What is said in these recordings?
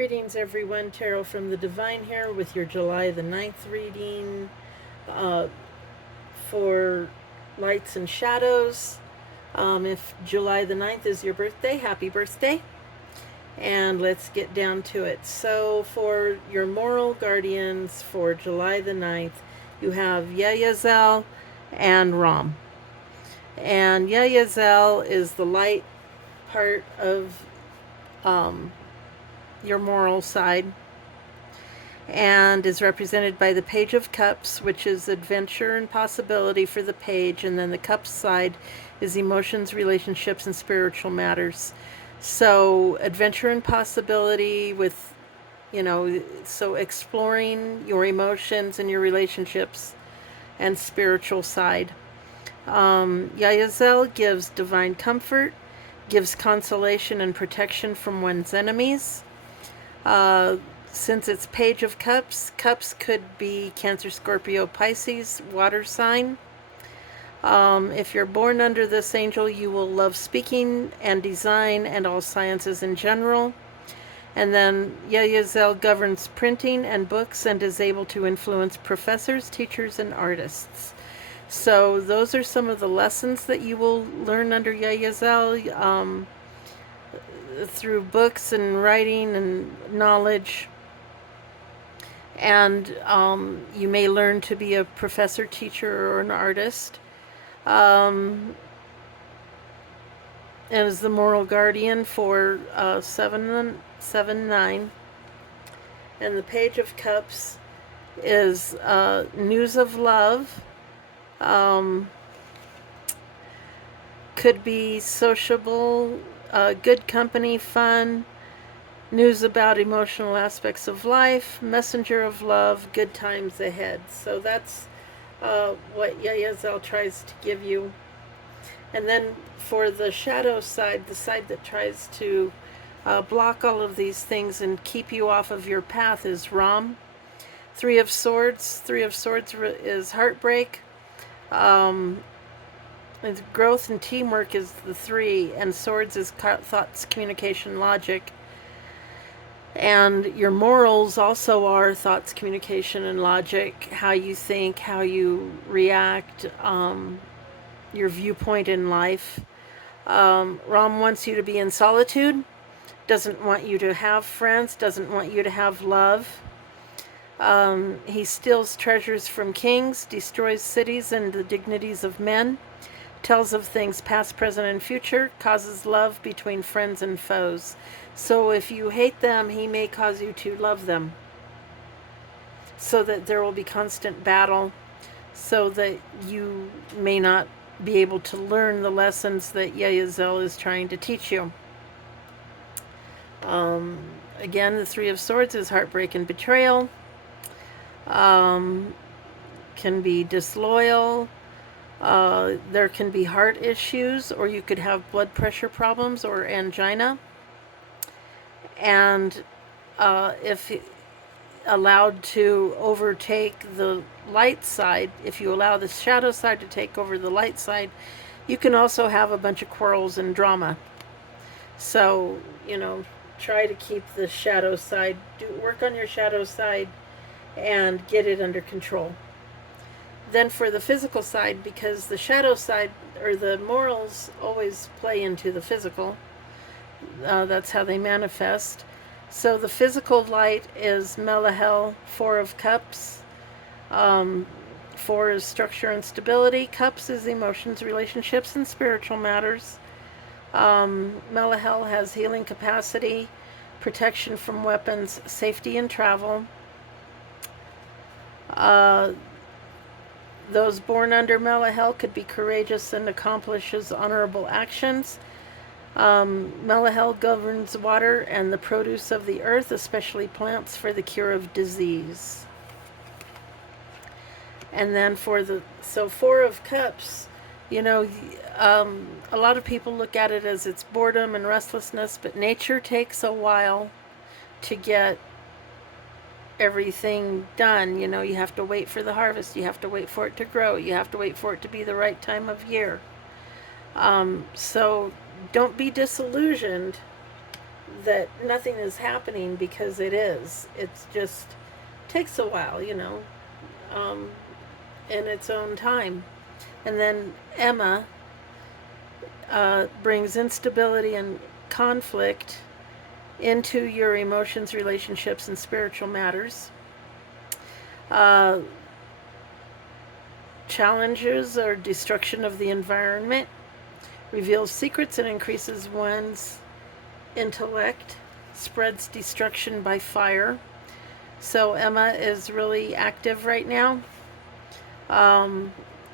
Greetings, everyone. Tarot from the Divine here with your July the 9th reading uh, for lights and shadows. If July the 9th is your birthday, happy birthday. And let's get down to it. So, for your moral guardians for July the 9th, you have Yayazel and Ram. And Yayazel is the light part of your moral side, and is represented by the Page of Cups, which is adventure and possibility for the page, and then the Cups side is emotions, relationships, and spiritual matters. So adventure and possibility with, so exploring your emotions and your relationships and spiritual side. Yayazel gives divine comfort, gives consolation and protection from one's enemies. Since it's Page of Cups, cups could be Cancer, Scorpio, Pisces, water sign. If you're born under this angel, you will love speaking and design and all sciences in general. And then Yayazel governs printing and books and is able to influence professors, teachers, and artists. So those are some of the lessons that you will learn under Yayazel through books and writing and knowledge. And you may learn to be a professor, teacher, or an artist. As the moral guardian for 7-9. And the Page of Cups is news of love. Could be sociable, good company, fun, news about emotional aspects of life, messenger of love, good times ahead. So that's what Yayazel tries to give you. And then for the shadow side, the side that tries to block all of these things and keep you off of your path, is Ram. Three of Swords. Three of Swords is heartbreak. Growth and teamwork is the 3, and Swords is thoughts, communication, logic. And your morals also are thoughts, communication, and logic, how you think, how you react, your viewpoint in life. Ram wants you to be in solitude, doesn't want you to have friends, doesn't want you to have love. He steals treasures from kings, destroys cities and the dignities of men, tells of things past, present, and future, causes love between friends and foes. So if you hate them, he may cause you to love them, so that there will be constant battle, so that you may not be able to learn the lessons that Yayazel is trying to teach you. Again, the Three of Swords is heartbreak and betrayal. Can be disloyal. There can be heart issues, or you could have blood pressure problems or angina. And if allowed to overtake the light side, if you allow the shadow side to take over the light side, you can also have a bunch of quarrels and drama. So, try to keep the shadow side, work on your shadow side and get it under control. Then for the physical side, because the shadow side, or the morals, always play into the physical, that's how they manifest. So the physical light is Melahel, 4 of Cups. 4 is structure and stability. Cups is emotions, relationships, and spiritual matters. Melahel has healing capacity, protection from weapons, safety and travel. Those born under Melahel could be courageous and accomplishes honorable actions. Melahel governs water and the produce of the earth, especially plants, for the cure of disease. And then for 4 of Cups, a lot of people look at it as it's boredom and restlessness, but nature takes a while to get everything done. You have to wait for the harvest, you have to wait for it to grow, you have to wait for it to be the right time of year. So don't be disillusioned that nothing is happening, because it is. It's just takes a while, um, in its own time. And then Emma brings instability and conflict into your emotions, relationships, and spiritual matters. Uh, Challenges or destruction of the environment, reveals secrets and increases one's intellect, spreads destruction by fire. So Emma is really active right now.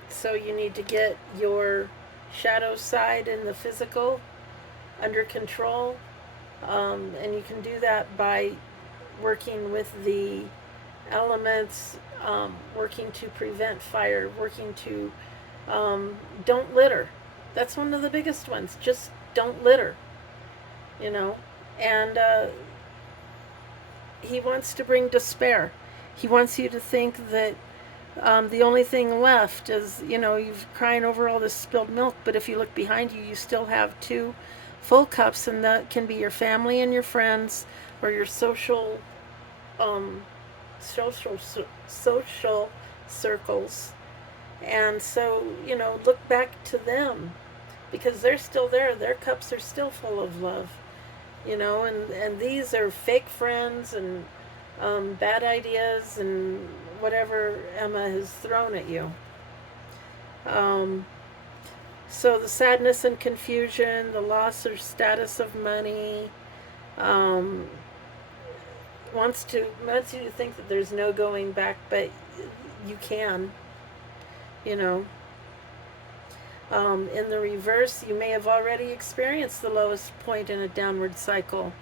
So you need to get your shadow side and the physical under control. And you can do that by working with the elements, working to prevent fire, working to don't litter. That's one of the biggest ones. Just don't litter, And he wants to bring despair. He wants you to think that the only thing left is, you've crying over all this spilled milk, but if you look behind you, you still have 2 full cups, and that can be your family and your friends, or your social circles. And so, look back to them, because they're still there. Their cups are still full of love, and these are fake friends and bad ideas and whatever Emma has thrown at you. So the sadness and confusion, the loss or status of money, wants you to think that there's no going back, but you can, in the reverse, you may have already experienced the lowest point in a downward cycle.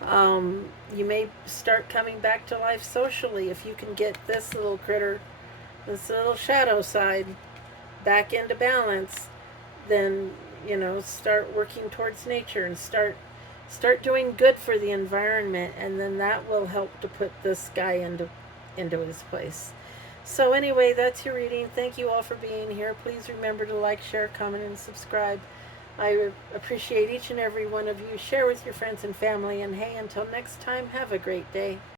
You may start coming back to life socially if you can get this little critter, this little shadow side, back into balance. Then start working towards nature and start doing good for the environment, and then that will help to put this guy into his place. So anyway, that's your reading. Thank you all for being here. Please remember to like, share, comment, and subscribe. I appreciate each and every one of you. Share with your friends and family, and hey, until next time, have a great day.